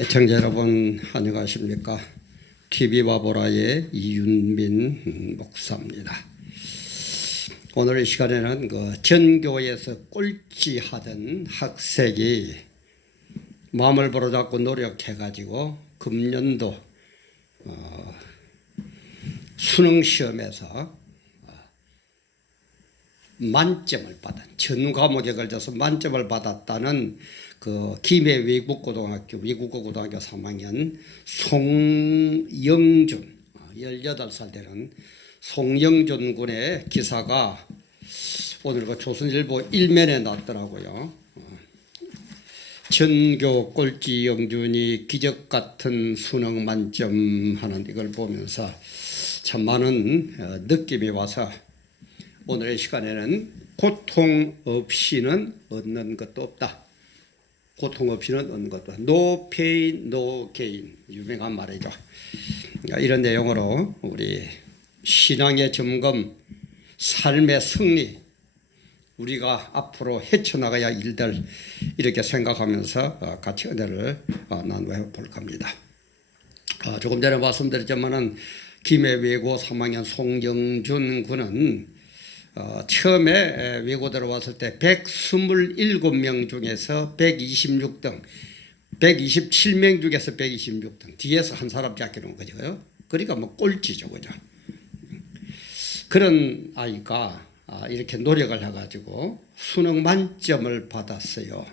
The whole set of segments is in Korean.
애청자 여러분 안녕하십니까? TV와 보라의 이윤민 목사입니다. 오늘 이 시간에는 전교에서 꼴찌하던 학생이 마음을 바로잡고 노력해가지고 금년도 수능 시험에서 만점을 받은, 전 과목에 걸쳐서 만점을 받았다는 김해 외국고등학교 3학년 송영준 18살 되는 송영준 군의 기사가 오늘 조선일보 1면에 났더라고요. 전교 꼴찌 영준이 기적같은 수능 만점 하는 이걸 보면서 참 많은 느낌이 와서 오늘의 시간에는 고통 없이는 얻는 것도 없다. 고통 없이는 얻는 것도 없다. No pain, no gain. 유명한 말이죠. 이런 내용으로 우리 신앙의 점검, 삶의 승리, 우리가 앞으로 헤쳐나가야 할 일들 이렇게 생각하면서 같이 은혜를 나누어 볼 겁니다. 조금 전에 말씀드렸지만은 김해 외고 3학년 송영준 군은 처음에 외고 들어왔을 때 127명 중에서 126등, 127명 중에서 126등, 뒤에서 한 사람 잡히는 거죠. 그러니까 꼴찌죠, 그죠? 그런 아이가 이렇게 노력을 해가지고 수능 만점을 받았어요.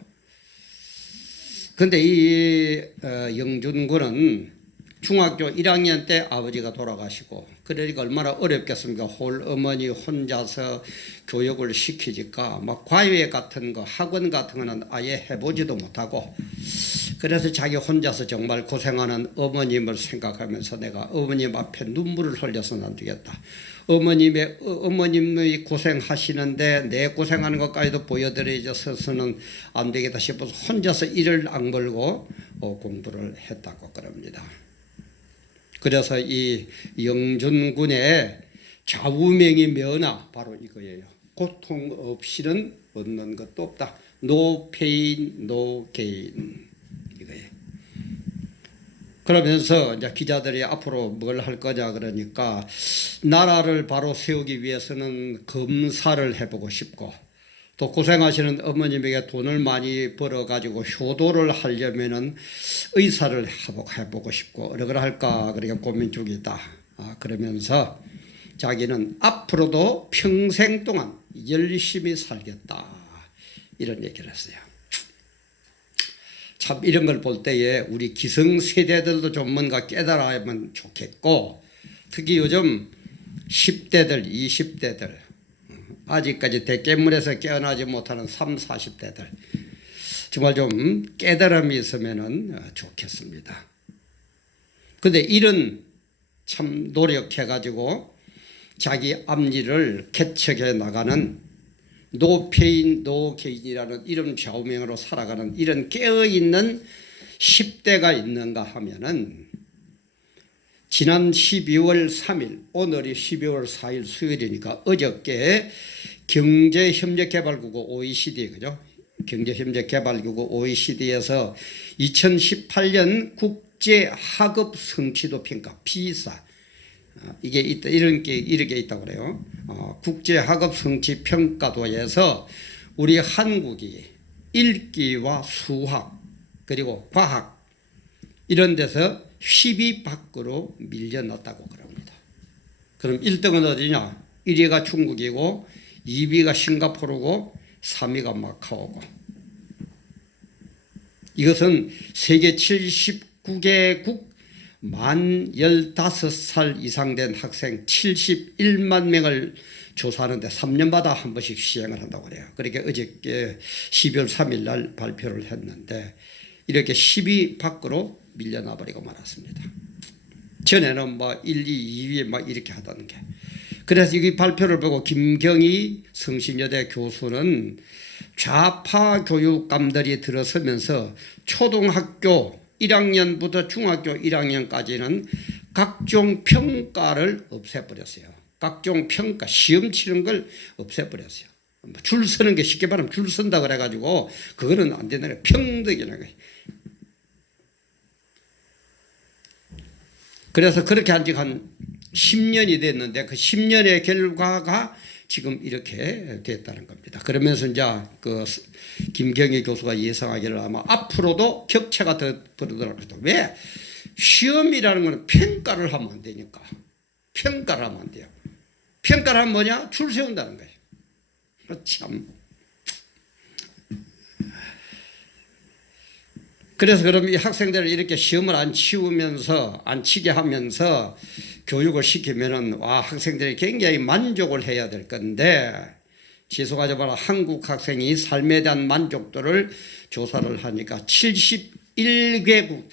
근데 이 영준 군은 중학교 1학년 때 아버지가 돌아가시고 그러니까 얼마나 어렵겠습니까? 홀어머니 혼자서 교육을 시키니까 막 과외 같은 거 학원 같은 거는 아예 해보지도 못하고 그래서 자기 혼자서 정말 고생하는 어머님을 생각하면서 내가 어머님 앞에 눈물을 흘려서는 안 되겠다. 어머님이 고생하시는데 내 고생하는 것까지도 보여드려서는 안 되겠다 싶어서 혼자서 이를 악물고 공부를 했다고 그럽니다. 그래서 이 영준군의 좌우명이 뭐나 바로 이거예요. 고통 없이는 얻는 것도 없다. No pain, no gain. 이거예요. 그러면서 이제 기자들이 앞으로 뭘 할 거냐 그러니까 나라를 바로 세우기 위해서는 검사를 해보고 싶고 또 고생하시는 어머님에게 돈을 많이 벌어가지고 효도를 하려면은 의사를 해보고 싶고 어떻게 할까 그렇게 고민 중이다. 그러면서 자기는 앞으로도 평생 동안 열심히 살겠다. 이런 얘기를 했어요. 참 이런 걸 볼 때에 우리 기성세대들도 좀 뭔가 깨달으면 좋겠고 특히 요즘 10대들, 20대들 아직까지 대깨물에서 깨어나지 못하는 30, 40대들 정말 좀 깨달음이 있으면 좋겠습니다. 그런데 이런 참 노력해가지고 자기 앞일을 개척해 나가는 No pain, no gain이라는 이런 좌우명으로 살아가는 이런 깨어있는 10대가 있는가 하면은 지난 12월 3일 오늘이 12월 4일 수요일이니까 어저께 경제협력개발국가 OECD 그죠? 경제협력개발국가 OECD에서 2018년 국제학업 성취도 평가 PISA 이게 있다 이렇게 있다고 그래요. 국제학업 성취 평가도에서 우리 한국이 읽기와 수학 그리고 과학 이런 데서 10위 밖으로 밀려났다고 그럽니다. 그럼 1등은 어디냐? 1위가 중국이고 2위가 싱가포르고 3위가 마카오고 이것은 세계 79개국 만 15살 이상 된 학생 71만 명을 조사하는데 3년마다 한 번씩 시행을 한다고 그래요. 그렇게 어저께 12월 3일 날 발표를 했는데 이렇게 10위 밖으로 밀려나 버리고 말았습니다. 전에는 1, 2, 2위 이렇게 하던 게. 그래서 이 발표를 보고 김경희 성신여대 교수는 좌파 교육감들이 들어서면서 초등학교 1학년부터 중학교 1학년까지는 각종 평가를 없애버렸어요. 각종 평가, 시험 치는 걸 없애버렸어요. 줄 서는 게 쉽게 말하면 줄 선다 그래가지고 그거는 안 된다는 거예요. 평등이라는 거예요. 그래서 그렇게 한 지 한 10년이 됐는데 그 10년의 결과가 지금 이렇게 됐다는 겁니다. 그러면서 이제 그 김경희 교수가 예상하기를 아마 앞으로도 격차가 더 벌어들어요. 왜? 시험이라는 것은 평가를 하면 안 되니까. 평가를 하면 안 돼요. 평가를 하면 뭐냐? 줄 세운다는 거예요. 참. 그래서 그럼 이 학생들을 이렇게 시험을 안 치게 하면서 교육을 시키면은 와, 학생들이 굉장히 만족을 해야 될 건데, 지수가 봐라, 한국 학생이 삶에 대한 만족도를 조사를 하니까 71개국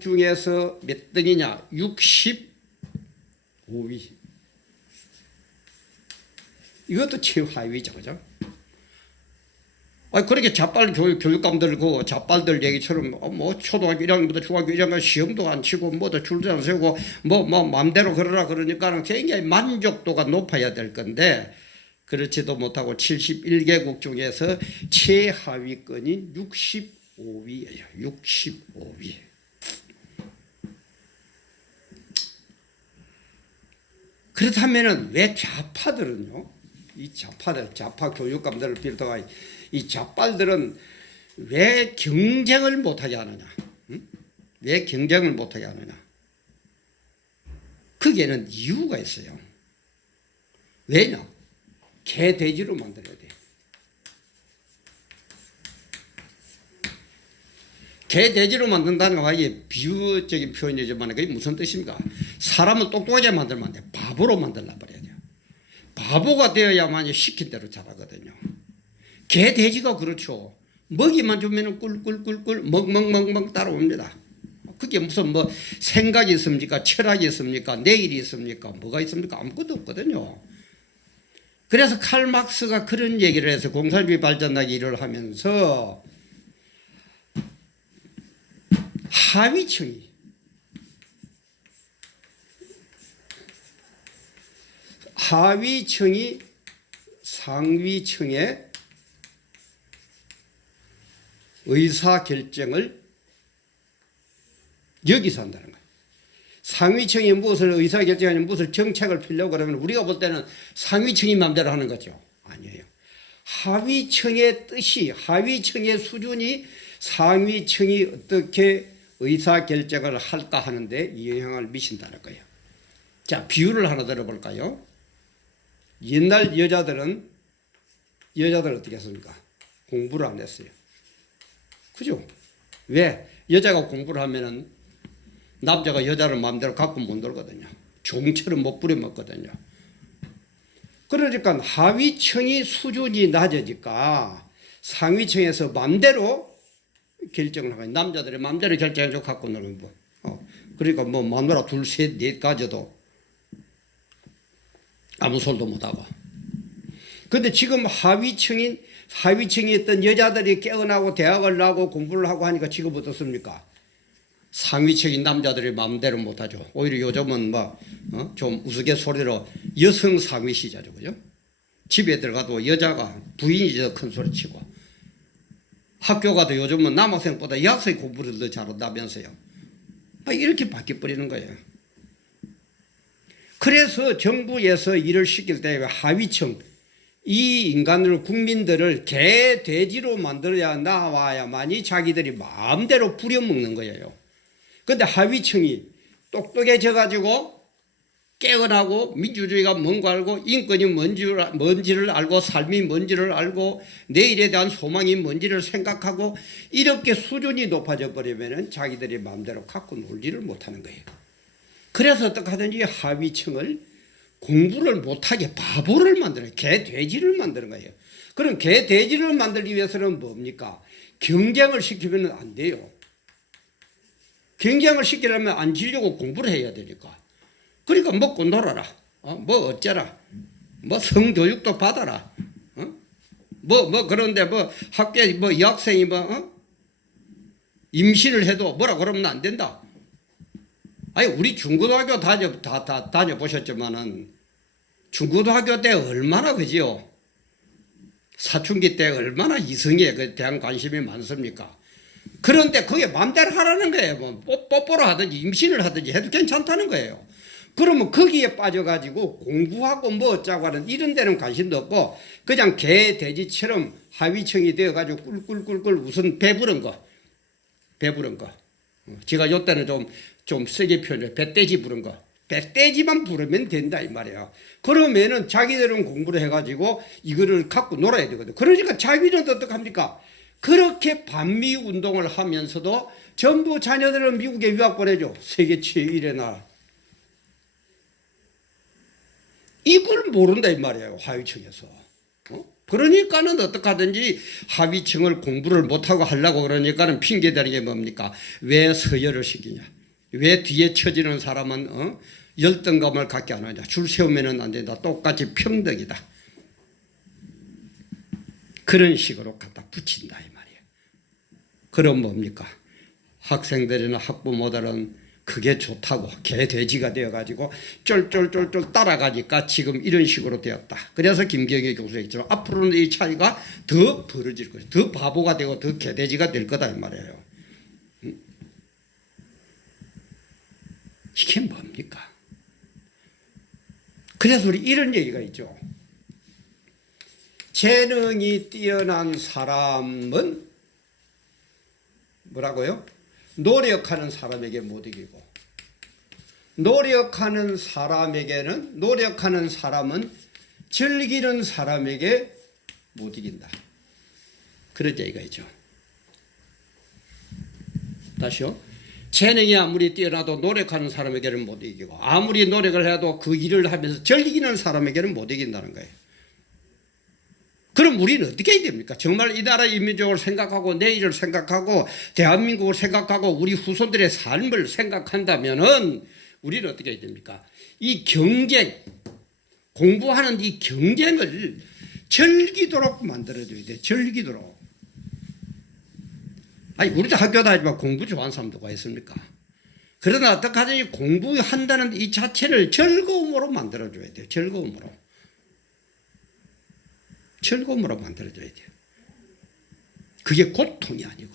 중에서 몇 등이냐? 65위. 이것도 최하위죠, 그죠? 그렇게 자빨 교육감들, 그 자빨들 얘기처럼, 뭐, 초등학교 1학년부터 중학교 1학년 시험도 안 치고, 뭐도 줄도 안 세우고, 맘대로 그러라 그러니까 굉장히 만족도가 높아야 될 건데, 그렇지도 못하고 71개국 중에서 최하위권인 65위예요. 65위. 그렇다면은 왜 좌파들은요? 이 좌파 교육감들을 비롯해서 이 좌빨들은 왜 경쟁을 못하게 하느냐? 왜 경쟁을 못하게 하느냐? 거기에는 이유가 있어요. 왜냐? 개돼지로 만들어야 돼요. 개돼지로 만든다는 건 이게 비유적인 표현이지만 그게 무슨 뜻입니까? 사람을 똑똑하게 만들면 안 돼요. 바보로 만들라 버려야 돼요. 바보가 되어야만 시킨 대로 자라거든요. 개, 돼지가 그렇죠. 먹이만 주면 꿀꿀꿀꿀 먹먹먹먹 따라옵니다. 그게 무슨 뭐 생각이 있습니까? 철학이 있습니까? 내일이 있습니까? 뭐가 있습니까? 아무것도 없거든요. 그래서 칼 막스가 그런 얘기를 해서 공산주의 발전하기 일을 하면서 하위층이 상위층의 의사결정을 여기서 한다는 거예요. 상위층이 무엇을 의사결정하냐, 무엇을 정책을 펴려고 그러면 우리가 볼 때는 상위층이 마음대로 하는 거죠. 아니에요. 하위층의 뜻이, 하위층의 수준이 상위층이 어떻게 의사결정을 할까 하는데 영향을 미친다는 거예요. 자, 비유를 하나 들어볼까요? 옛날 여자들 어떻게 했습니까? 공부를 안 했어요. 그죠? 왜? 여자가 공부를 하면은 남자가 여자를 마음대로 갖고 못 놀거든요. 종처럼 못 부려먹거든요. 그러니까 하위층이 수준이 낮으니까 상위층에서 마음대로 결정을 하고, 남자들이 마음대로 결정해서 갖고 노는 거. 그러니까 뭐 마누라 둘, 셋, 넷 가져도 아무 소리도 못하고. 근데 지금 하위층이 있던 여자들이 깨어나고 대학을 나고 공부를 하고 하니까 지금 어떻습니까? 상위층인 남자들이 마음대로 못하죠. 오히려 요즘은 좀 우스갯소리로 여성 상위 시자죠, 그죠? 집에 들어가도 여자가 부인이 더 큰 소리 치고, 학교 가도 요즘은 남학생보다 여학생이 공부를 더 잘한다면서요. 이렇게 바뀌어버리는 거예요. 그래서 정부에서 일을 시킬 때 하위층, 이 인간을, 국민들을 개, 돼지로 만들어야 나와야만이 자기들이 마음대로 부려먹는 거예요. 그런데 하위층이 똑똑해져가지고 깨어나고 민주주의가 뭔가 알고 인권이 뭔지를 알고 삶이 뭔지를 알고 내일에 대한 소망이 뭔지를 생각하고 이렇게 수준이 높아져 버리면 자기들이 마음대로 갖고 놀지를 못하는 거예요. 그래서 어떻게 하든지 하위층을 공부를 못하게 바보를 만들어요. 개, 돼지를 만드는 거예요. 그럼 개, 돼지를 만들기 위해서는 뭡니까? 경쟁을 시키면 안 돼요. 경쟁을 시키려면 앉으려고 공부를 해야 되니까. 그러니까 먹고 놀아라. 뭐 어쩌라. 뭐 성교육도 받아라. 그런데 학교에 여학생이 임신을 해도 뭐라 그러면 안 된다. 아니, 우리 중고등학교 다 다녀보셨지만은 중고등학교 때 얼마나 그지요? 사춘기 때 얼마나 이성에 대한 관심이 많습니까? 그런데 그게 마음대로 하라는 거예요. 뭐 뽀뽀를 하든지 임신을 하든지 해도 괜찮다는 거예요. 그러면 거기에 빠져가지고 공부하고 뭐 어쩌고 하는 이런 데는 관심도 없고 그냥 개, 돼지처럼 하위층이 되어가지고 꿀꿀꿀꿀 우선 배부른 거. 제가 요때는 좀 세게 표현해요. 배떼지 부른 거. 배떼지만 부르면 된다 이 말이에요. 그러면은 자기들은 공부를 해가지고 이거를 갖고 놀아야 되거든. 그러니까 자기는 어떡합니까? 그렇게 반미 운동을 하면서도 전부 자녀들은 미국에 유학 보내죠. 세계 제1의 나라. 이걸 모른다 이 말이에요. 하위층에서. 그러니까는 어떻게 하든지 하위층을 공부를 못하고 하려고 그러니까는 핑계대는 게 뭡니까? 왜 서열을 시키냐? 왜 뒤에 처지는 사람은 열등감을 갖게 안 하냐? 줄 세우면 안 된다. 똑같이 평등이다. 그런 식으로 갖다 붙인다 이 말이에요. 그럼 뭡니까? 학생들이나 학부모들은 그게 좋다고 개 돼지가 되어가지고 쫄쫄쫄쫄 따라가니까 지금 이런 식으로 되었다. 그래서 김경희 교수가 있지만 앞으로는 이 차이가 더 벌어질 거예요. 더 바보가 되고 더 개돼지가 될 거다 이 말이에요. 이게 뭡니까? 그래서 우리 이런 얘기가 있죠. 재능이 뛰어난 사람은 뭐라고요? 노력하는 사람에게 못 이기고 노력하는 사람은 즐기는 사람에게 못 이긴다. 그런 얘기가 있죠. 다시요. 재능이 아무리 뛰어나도 노력하는 사람에게는 못 이기고 아무리 노력을 해도 그 일을 하면서 즐기는 사람에게는 못 이긴다는 거예요. 그럼 우리는 어떻게 해야 됩니까? 정말 이 나라 인민족을 생각하고 내일을 생각하고 대한민국을 생각하고 우리 후손들의 삶을 생각한다면은 우리는 어떻게 해야 됩니까? 이 경쟁, 공부하는 이 경쟁을 즐기도록 만들어줘야 돼. 즐기도록. 아니 우리도 학교 다니지만 공부 좋아하는 사람 누가 있습니까? 그러나 어떻게 하든지 공부한다는 이 자체를 즐거움으로 만들어줘야 돼요. 즐거움으로 만들어줘야 돼요. 그게 고통이 아니고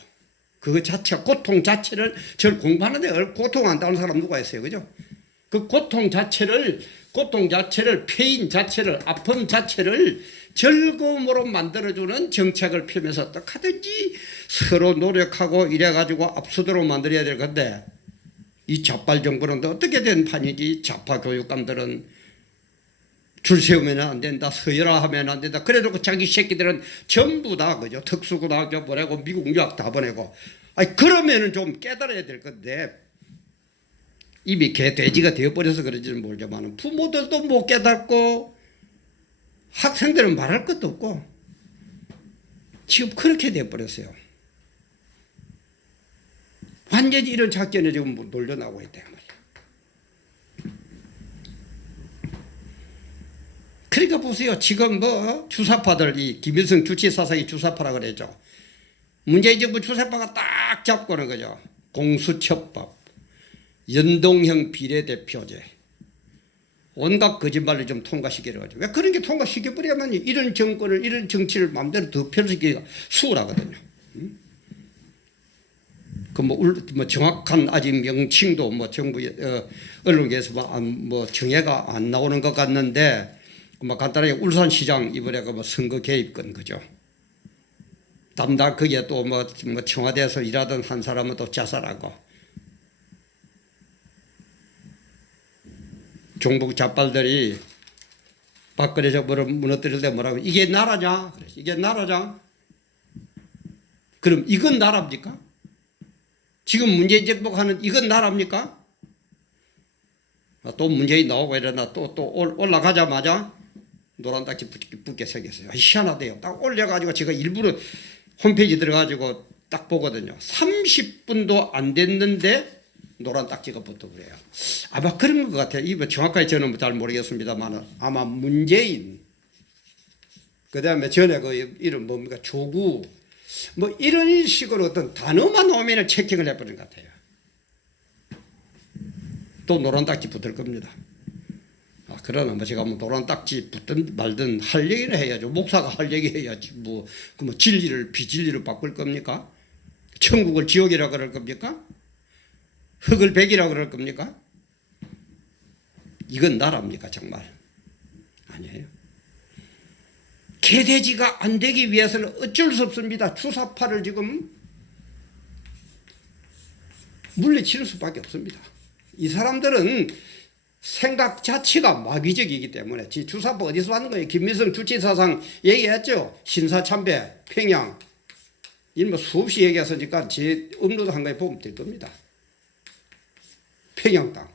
그거 자체가 고통 자체를 저 공부하는데 고통 안 따는 사람 누가 있어요, 그죠? 그 고통 자체를 페인 자체를 아픔 자체를 즐거움으로 만들어주는 정책을 펴면서 어떡하든지 서로 노력하고 이래가지고 앞서도록 만들어야 될 건데 이 좌빨 정부는 어떻게 된 판이지? 좌파 교육감들은 줄 세우면 안 된다. 서열화하면 안 된다. 그래도 자기 새끼들은 전부 다 그죠. 특수고등학교 보내고 미국 유학 다 보내고. 아니 그러면은 좀 깨달아야 될 건데 이미 개 돼지가 되어버려서 그런지는 모르지만 부모들도 못 깨닫고 학생들은 말할 것도 없고 지금 그렇게 되어버렸어요. 완전히 이런 작전에 지금 놀려나오고 있다. 그러니까 보세요. 지금 뭐 주사파들 이 김일성 주치사상이 주사파라 그랬죠. 문재인 정부 주사파가 딱 잡고는 거죠. 공수처법, 연동형 비례대표제, 온갖 거짓말을 좀 통과시키려고 하죠. 왜 그런 게 통과시켜버리면 이런 정권을 이런 정치를 마음대로 덮여지기가 수월하거든요. 그 뭐 정확한 아직 명칭도 뭐 정부 언론계에서 뭐 정해가 안 나오는 것 같는데. 뭐 간단하게 울산시장 이번에 그 뭐 선거 개입건 그죠. 담당 거기에 또 뭐 청와대에서 일하던 한 사람은 또 자살하고 종북 좌빨들이 박근혜 정부를 무너뜨릴 때 뭐라고 이게 나라냐? 그래서 이게 나라냐? 그럼 이건 나라입니까? 지금 문재인 정부가 하는 이건 나라입니까? 또 문재인 나오고 이러나 또 올라가자마자 노란 딱지 붙게 생겼어요. 희한하대요. 딱 올려가지고 제가 일부러 홈페이지 들어가지고 딱 보거든요. 30분도 안 됐는데 노란 딱지가 붙어버려요. 아마 그런 것 같아요. 이거 정확하게 저는 잘 모르겠습니다만 아마 문재인 그 다음에 전에 그 이름 뭡니까 조국 뭐 이런 식으로 어떤 단어만 오면 체킹을 해버린 것 같아요. 또 노란 딱지 붙을 겁니다. 그러나 뭐 제가 뭐 노란 딱지 붙든 말든 할 얘기를 해야죠. 목사가 할 얘기 해야지 뭐 진리를 비진리로 바꿀 겁니까? 천국을 지옥이라 그럴 겁니까? 흙을 백이라 그럴 겁니까? 이건 나라입니까 정말? 아니에요. 개돼지가 안 되기 위해서는 어쩔 수 없습니다. 주사파를 지금 물리치는 수밖에 없습니다. 이 사람들은 생각 자체가 마귀적이기 때문에 주사파 어디서 하는 거예요? 김일성 주치사상 얘기했죠. 신사참배, 평양 이런 뭐 수없이 얘기했으니까 제 업로드한 거에 보면 될 겁니다. 평양 땅.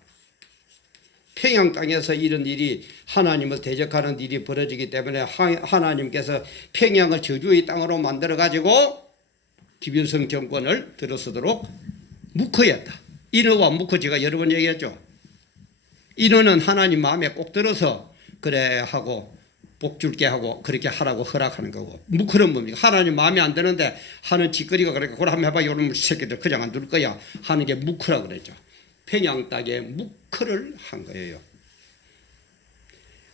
평양 땅에서 이런 일이 하나님을 대적하는 일이 벌어지기 때문에 하나님께서 평양을 저주의 땅으로 만들어 가지고 김일성 정권을 들어서도록 묶어야했다. 인어와 묶어 제가 여러 번 얘기했죠. 인어는 하나님 마음에 꼭 들어서 그래 하고 복 줄게 하고 그렇게 하라고 허락하는 거고, 묵허는 뭡니까? 하나님 마음에 안 드는데 하는 짓거리가 그러니까 그걸 한번 해봐. 이런 새끼들 그냥 안 둘 거야 하는 게 묵허라 그랬죠. 평양 땅에 묵허를 한 거예요.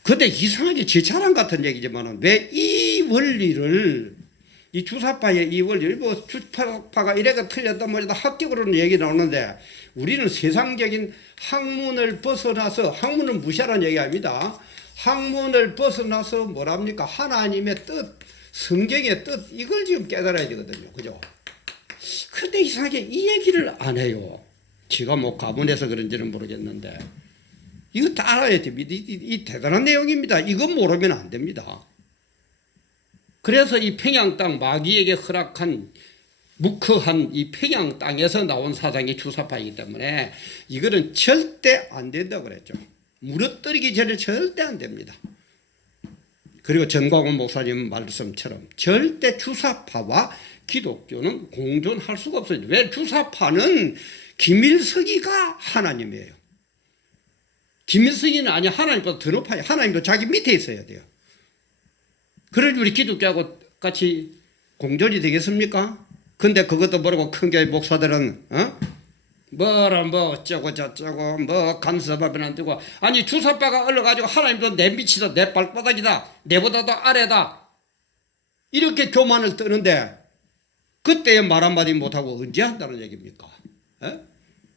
근데 이상하게 제 자랑 같은 얘기지만 왜 이 원리를, 이 주사파의 이 원리를, 뭐 주사파가 이래가 틀렸다 뭐래다 학적으로는 얘기 나오는데 우리는 세상적인 학문을 벗어나서, 학문은 무시하라는 얘기 아닙니다. 학문을 벗어나서 뭐랍니까? 하나님의 뜻, 성경의 뜻, 이걸 지금 깨달아야 되거든요. 그죠? 근데 이상하게 이 얘기를 안 해요. 지가 뭐 가문에서 그런지는 모르겠는데 이거 다 알아야 됩니다. 이 대단한 내용입니다. 이거 모르면 안 됩니다. 그래서 이 평양 땅, 마귀에게 허락한 묵허한 이 평양 땅에서 나온 사상이 주사파이기 때문에 이거는 절대 안 된다고 그랬죠. 무너뜨리기 전에 절대 안 됩니다. 그리고 전광훈 목사님 말씀처럼 절대 주사파와 기독교는 공존할 수가 없어요. 왜? 주사파는 김일성이가 하나님이에요. 김일성이는 아니, 하나님보다 더 높아요. 하나님도 자기 밑에 있어야 돼요. 그러니 우리 기독교하고 같이 공존이 되겠습니까? 근데 그것도 모르고 큰 교회 목사들은 뭐라 뭐 어쩌고 저쩌고 뭐 간섭하면 안 되고, 아니 주사파가 올라가지고 하나님도 내 밑이다, 내 발바닥이다, 내보다도 아래다, 이렇게 교만을 뜨는데 그때에 말 한마디 못하고 언제 한다는 얘기입니까? 에?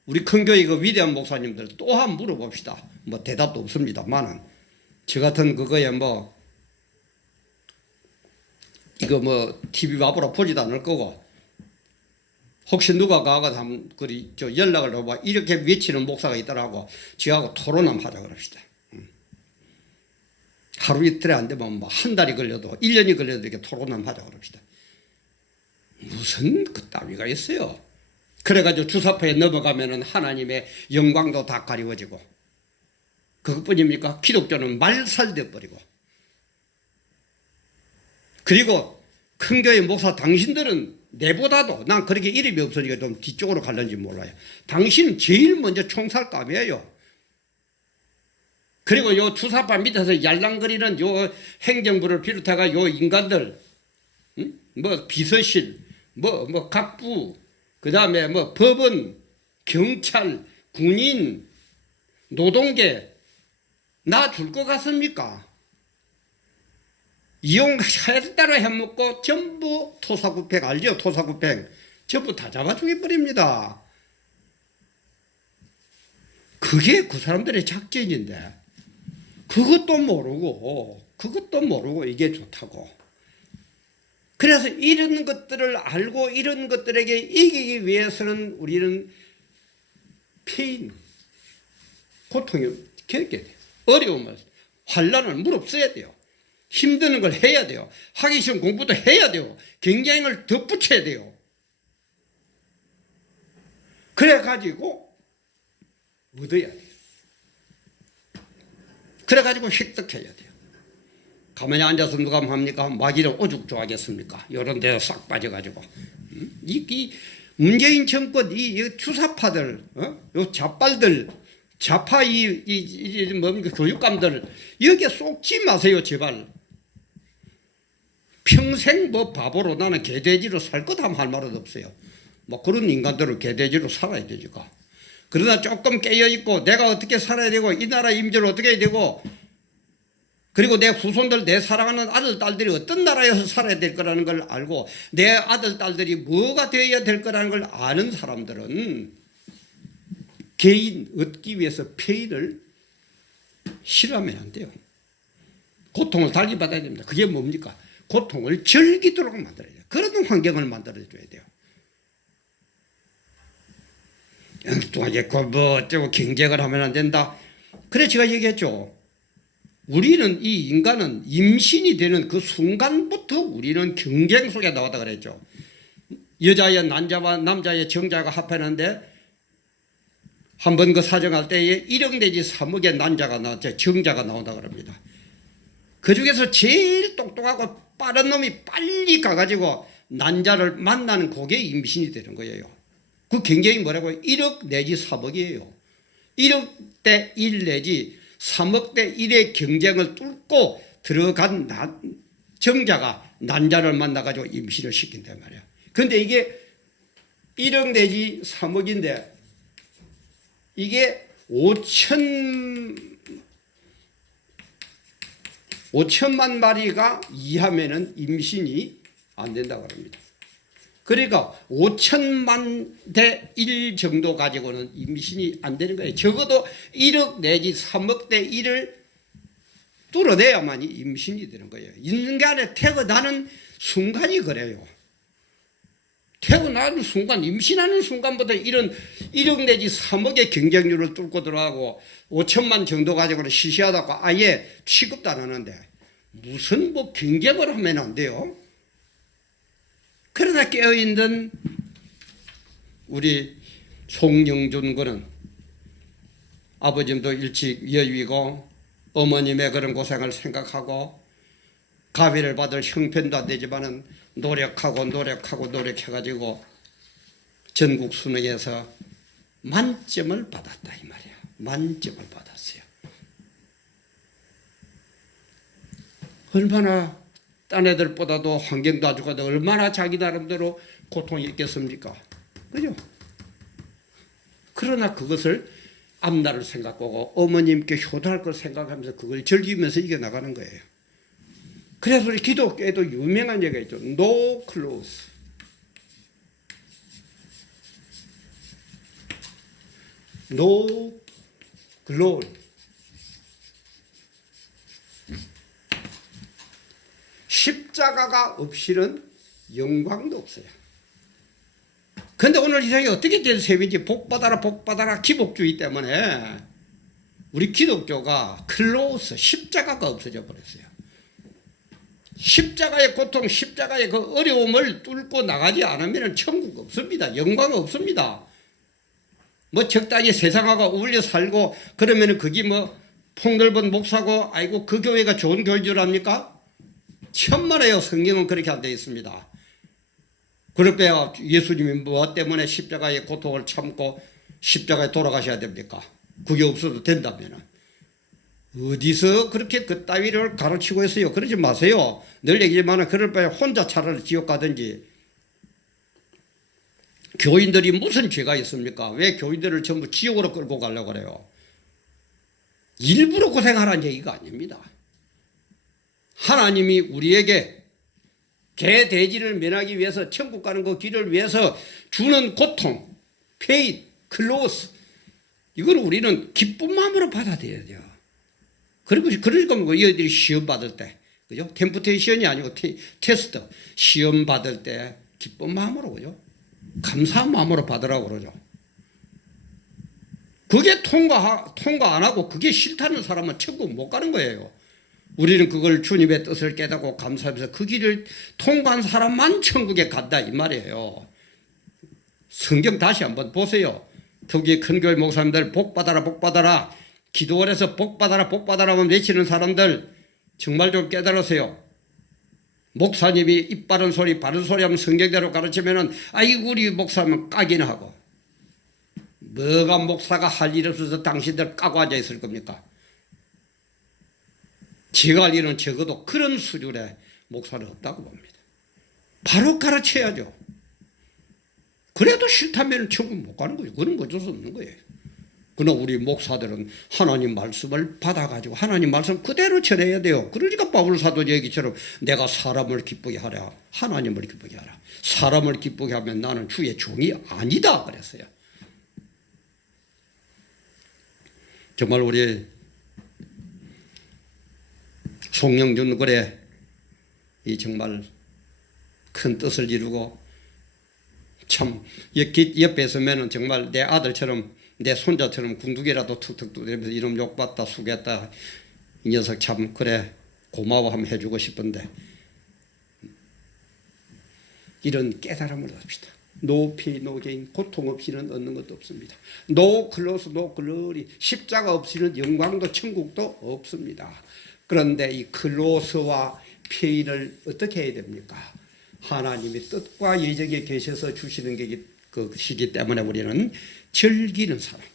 우리 큰 교회 그 위대한 목사님들 또 한번 물어봅시다. 뭐 대답도 없습니다만은 저 같은 그거에 뭐 이거 뭐 TV 봐보라 보지도 않을 거고, 혹시 누가 가가지고 한번 그리 저 연락을 해봐. 이렇게 외치는 목사가 있더라고. 저하고 토론 한번 하자 그럽시다. 하루 이틀에 안 되면 뭐 한 달이 걸려도 1년이 걸려도 이렇게 토론 한번 하자 그럽시다. 무슨 그 따위가 있어요. 그래가지고 주사파에 넘어가면은 하나님의 영광도 다 가리워지고, 그것뿐입니까? 기독교는 말살돼 버리고. 그리고 큰 교회 목사 당신들은 내보다도, 난 그렇게 이름이 없으니까 좀 뒤쪽으로 갈는지 몰라요. 당신은 제일 먼저 총살감이에요. 그리고 요 주사파 밑에서 yar랑거리는 요 행정부를 비롯해가 요 인간들, 뭐 비서실, 뭐 각부, 그 다음에 뭐 법원, 경찰, 군인, 노동계, 나 줄 것 같습니까? 이용할 대로 해먹고 전부 토사구팽, 알죠? 토사구팽 전부 다 잡아 죽여버립니다. 그게 그 사람들의 작전인데 그것도 모르고 이게 좋다고. 그래서 이런 것들을 알고 이런 것들에게 이기기 위해서는 우리는 페인, 고통을 겪게 돼요. 어려움을, 환난을 무릅써야 돼요. 힘드는 걸 해야 돼요. 하기 싫은 공부도 해야 돼요. 경쟁을 덧붙여야 돼요. 그래가지고 얻어야 돼요. 그래가지고 획득해야 돼요. 가만히 앉아서 누가 합니까? 마귀를 오죽 좋아하겠습니까? 이런 데서 싹 빠져가지고. 이 문재인 정권, 이 주사파들, 요 좌빨들, 좌파 뭡니까? 교육감들, 여기에 쏙지 마세요, 제발. 평생 뭐 바보로 나는 개돼지로 살 거다 할 말은 없어요. 뭐 그런 인간들은 개돼지로 살아야 되니까. 그러나 조금 깨어있고 내가 어떻게 살아야 되고 이 나라 임조를 어떻게 해야 되고 그리고 내 후손들, 내 사랑하는 아들, 딸들이 어떤 나라에서 살아야 될 거라는 걸 알고 내 아들, 딸들이 뭐가 되어야 될 거라는 걸 아는 사람들은 개인 얻기 위해서 폐의를 싫어하면 안 돼요. 고통을 달리 받아야 됩니다. 그게 뭡니까? 고통을 즐기도록 만들어야 돼요. 그런 환경을 만들어줘야 돼요. 엉뚱하게 뭐 어쩌고 경쟁을 하면 안 된다. 그래 제가 얘기했죠. 우리는 이 인간은 임신이 되는 그 순간부터 우리는 경쟁 속에 나왔다 그랬죠. 여자의 난자와 남자의 정자가 합하는데 한번 그 사정할 때에 1억 내지 3억의 난자가 나왔죠. 정자가 나온다 그럽니다. 그 중에서 제일 똑똑하고 빠른 놈이 빨리 가가지고 난자를 만나는 그게 임신이 되는 거예요. 그 경쟁이 뭐라고? 1억 내지 3억이에요. 1억 대 1 내지 3억 대 1의 경쟁을 뚫고 들어간 정자가 난자를 만나가지고 임신을 시킨단 말이야. 그런데 이게 1억 내지 3억인데 이게 5천만 마리가 이하면은 임신이 안 된다고 합니다. 그러니까 5천만 대 1 정도 가지고는 임신이 안 되는 거예요. 적어도 1억 내지 3억 대 1을 뚫어내야만이 임신이 되는 거예요. 인간의 태어나는 순간이 그래요. 태어나는 순간, 임신하는 순간부터 이런 1억 내지 3억의 경쟁률을 뚫고 들어가고 5천만 정도 가지고는 시시하다고 아예 취급도 안 하는데 무슨 뭐 경쟁을 하면 안 돼요. 그러나 깨어있는 우리 송영준 군은 아버님도 일찍 여위고 어머님의 그런 고생을 생각하고 가비를 받을 형편도 안 되지만은 노력해가지고 전국 수능에서 만점을 받았다 이 말이야. 만점을 받았어요. 얼마나 딴 애들보다도 환경도 아주 좋고 얼마나 자기 나름대로 고통이 있겠습니까? 그죠? 그러나 그것을 앞날을 생각하고 어머님께 효도할 걸 생각하면서 그걸 즐기면서 이겨나가는 거예요. 그래서 우리 기독교에도 유명한 얘기가 있죠. No close. No glory. 십자가가 없이는 영광도 없어요. 그런데 오늘 이 세상에 어떻게 된 셈인지 복받아라 복받아라 기복주의 때문에 우리 기독교가 클로스 십자가가 없어져 버렸어요. 십자가의 고통, 십자가의 그 어려움을 뚫고 나가지 않으면 천국 없습니다. 영광 없습니다. 뭐 적당히 세상하고 어울려 살고 그러면 그게 뭐 폭넓은 목사고 아이고 그 교회가 좋은 교회인 줄 압니까? 천만에요. 성경은 그렇게 안 되어 있습니다. 그렇게 예수님이 무엇 때문에 십자가의 고통을 참고 십자가에 돌아가셔야 됩니까? 그게 없어도 된다면 어디서 그렇게 그따위를 가르치고 있어요. 그러지 마세요. 늘 얘기지만 그럴 바에 혼자 차라리 지옥 가든지. 교인들이 무슨 죄가 있습니까? 왜 교인들을 전부 지옥으로 끌고 가려고 그래요? 일부러 고생하라는 얘기가 아닙니다. 하나님이 우리에게 개, 돼지를 면하기 위해서 천국 가는 그 길을 위해서 주는 고통, 페인, 클로스 이걸 우리는 기쁜 마음으로 받아들여야 돼요. 그리고 그러니까 뭐 이들이 시험 받을 때, 그죠? 템프테이션이 아니고 테스트, 시험 받을 때 기쁜 마음으로 그죠? 감사한 마음으로 받으라고 그러죠. 그게 통과 안 하고 그게 싫다는 사람은 천국 못 가는 거예요. 우리는 그걸 주님의 뜻을 깨닫고 감사하면서 그 길을 통과한 사람만 천국에 간다 이 말이에요. 성경 다시 한번 보세요. 특히 큰 교회 목사님들 복 받아라 복 받아라 기도원에서 복 받아라 복 받아라만 외치는 사람들 정말 좀 깨달으세요. 목사님이 입 바른 소리 바른 소리 하면 성경대로 가르치면은 아이고 우리 목사면 까기는 하고 뭐가 목사가 할 일 없어서 당신들 까고 앉아 있을 겁니까? 제가 할 일은 적어도 그런 수준의 목사는 없다고 봅니다. 바로 가르쳐야죠. 그래도 싫다면 천국 못 가는 거예요. 그런 거 어쩔 수 없는 거예요. 그러나 우리 목사들은 하나님 말씀을 받아가지고 하나님 말씀 그대로 전해야 돼요. 그러니까 바울 사도 얘기처럼 내가 사람을 기쁘게 하라, 하나님을 기쁘게 하라. 사람을 기쁘게 하면 나는 주의 종이 아니다 그랬어요. 정말 우리 송영준 그래 이 정말 큰 뜻을 이루고 참 옆에 서면은 정말 내 아들처럼 내 손자처럼 궁둥이라도 툭툭 두드리면서 이놈 욕봤다 수겠다 이 녀석 참 그래 고마워하면 해주고 싶은데 이런 깨달음을 얻읍시다. No pain, no gain. 고통 없이는 얻는 것도 없습니다. No cross, no glory. 십자가 없이는 영광도 천국도 없습니다. 그런데 이 클로스와 페인을 어떻게 해야 됩니까? 하나님의 뜻과 예정에 계셔서 주시는 것이기 때문에 우리는 즐기는 사람,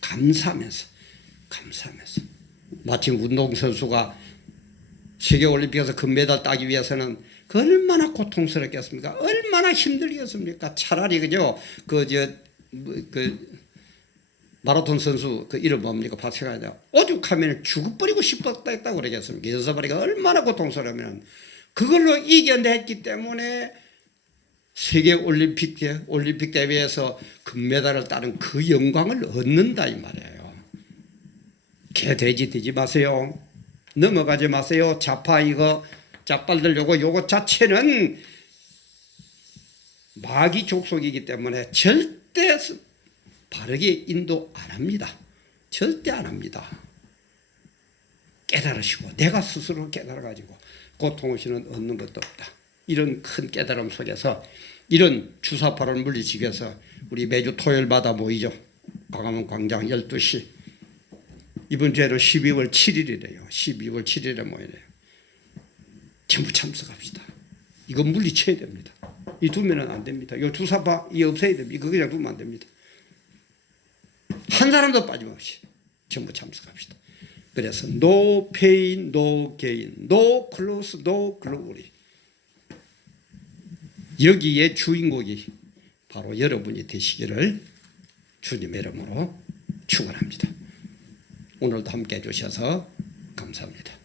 감사하면서. 마침 운동선수가 세계올림픽에서 금메달 따기 위해서는 얼마나 고통스럽겠습니까? 얼마나 힘들겠습니까? 차라리 그죠? 마라톤 선수 그 이름 뭡니까? 박세가야 오죽하면 죽어버리고 싶었다 했다고 그러겠습니까? 여서버리가 얼마나 고통스러우면 그걸로 이겨냈기 때문에 세계 올림픽 대회에서 금메달을 따는 그 영광을 얻는다 이 말이에요. 개돼지 되지 마세요. 넘어가지 마세요. 좌파 이거 자빨들 요거 자체는 마귀 족속이기 때문에 절대 바르게 인도 안 합니다. 절대 안 합니다. 깨달으시고 내가 스스로 깨달아가지고 고통 없이는 얻는 것도 없다. 이런 큰 깨달음 속에서 이런 주사파를 물리치기 위해서 우리 매주 토요일마다 모이죠. 광화문 광장 12시. 이번 주에는 12월 7일이래요. 12월 7일에 모이래요. 전부 참석합시다. 이거 물리쳐야 됩니다. 이 두면은 안 됩니다. 이 주사파 이 없애야 됩니다. 이거 그냥 두면 안 됩니다. 한 사람도 빠짐없이 전부 참석합시다. 그래서 no pain, no gain, no cross, no glory. 여기에 주인공이 바로 여러분이 되시기를 주님의 이름으로 축원합니다. 오늘도 함께 해주셔서 감사합니다.